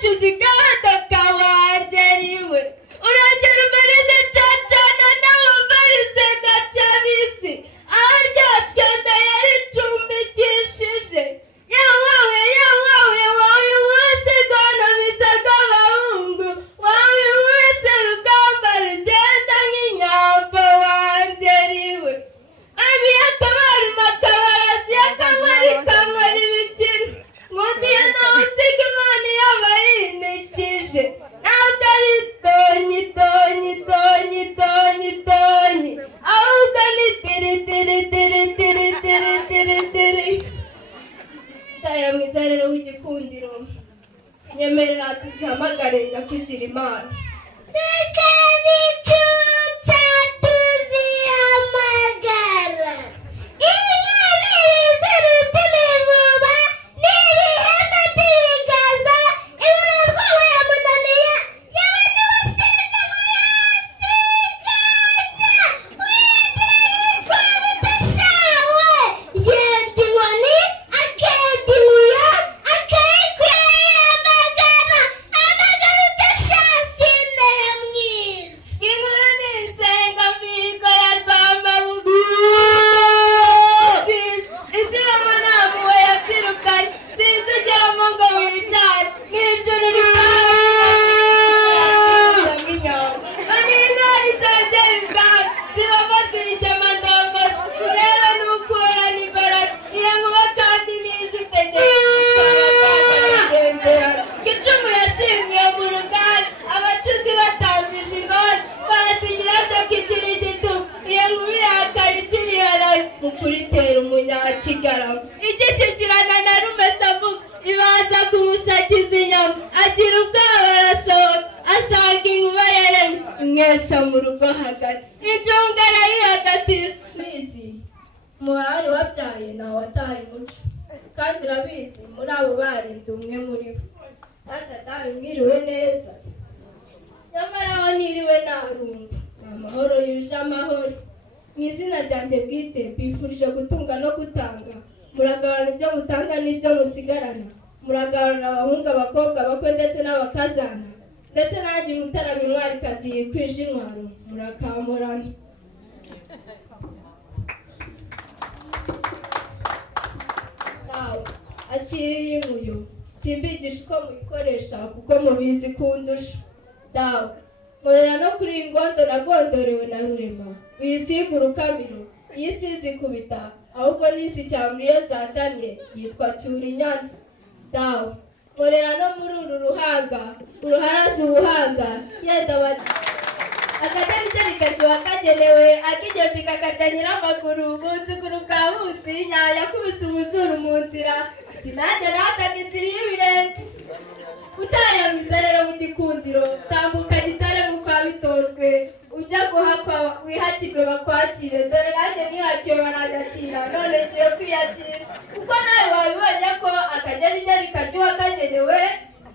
zacu zigahadoka wangeriwe uragera umbarize cacana nawe umbarize gacabizi aho ryatwe ndayaricumbikishije yawawe wawe wese rwana bisa rw'abahungu wawe wese rugamba rugenda nk'inyambo wangeriwe abi akabari makabarazi akabari kanywera ibikino nkundiye nawe usiga imana yaba yinikije ntabwo ari tonyi ahubwo ni tiri tayira mwiza rero w'igikundiro nyemerera tuzihamagare nyakwigira imana reka nicutsa tuzihamagara inyoni biziritse imivuba n'ibihembe by'ibigaza ibirungo yamunaniye yewe n'uwasibye muyasiganya yenda inkoni akenda ibuye akayikwira amagana utashatse mwiza inkuru ni insengamihigo ya rwamabuga izibamo nta mpuhwe yabyirukanye sinzi ugeramo ngo wicare n'ijuru rikaba nk'inyama bani intwari zongera ibwami zibamo tuyigema ndongozi urebe n'ukurana imbaraga iyo nkuba kandi n'izitegeka icumu yashimye mu ruganda abacuzi batambije ingoni barasigira dokigira igitugu iyo nkuba irakara ikiriharaye mu kuritera umunyakigarama igishyikirana na rumesambuga ibanza kumusakiza inyama agira ubwoba arasohoka asanga inkuba yaremye mwese mu rugo hagati incunga arayihagatira bizi umuhari wabyaye ntawe wataye umuco kandi urabizi muri abo barinda umwe muri bo kandi atawe mwiriwe neza nyamara aho niriwe narumva ni amahoro yuje amahoro mu izina ryanjye bwite mbifurije gutunga no gutanga muragabana ibyo mutanga n'ibyo musigarana muragabana abahungu abakobwa abakwe ndetse n'abakazana ndetse nanjye mutarama intwarikazi yikwije intwaro murakamurana akiriye inkuyo simbigisha uko muyikoresha kuko mubizi kundusha dawe nkorera no kuri iyi ngondo nagondorewe na rurema wisiga urukamiro iyi si zikubita ahubwo n'isi cyangwa iyo zatamye yitwa cyurinyana dawe nkorera no muri uru ruhanga uruharaza ubuhanga yenda akadeni karyoha kagenewe akigezi kakarya nyiramaguru bunzuguru bwa bunzinya yakubise umuzuru mu nzira ati nanjye natanga inzira y'ibirenge utayamiza rero mu gikundiro tambuka gitare mu kwa bitorwe ujya guhakwa wihakirwe bakwakire dore nanjye nihakiwe baranyakira none ngiye kwiyakira kuko nawe wabibonye ko akageni karyoha kagenewe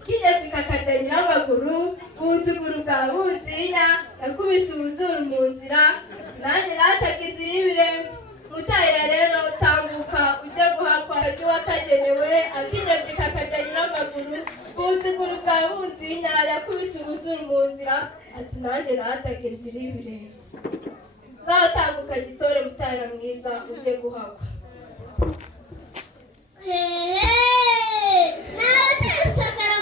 kigezi kakarya nyiramaguru bunzuguru bwa bunzinya yakubise umuzuru mu nzira nanjye natanga inzira y'ibirenge mutahira rero tambuka ujye guhakwa ibyo wakagenewe akigezi kakarya nyiramaguru bunzuguru bwa bunzinya yakubise umuzuru mu nzira ati nanjye natanga inzira y'ibirenge ngaho tambuka gitore mutahira mwiza ujye guhakwa nawe utasagara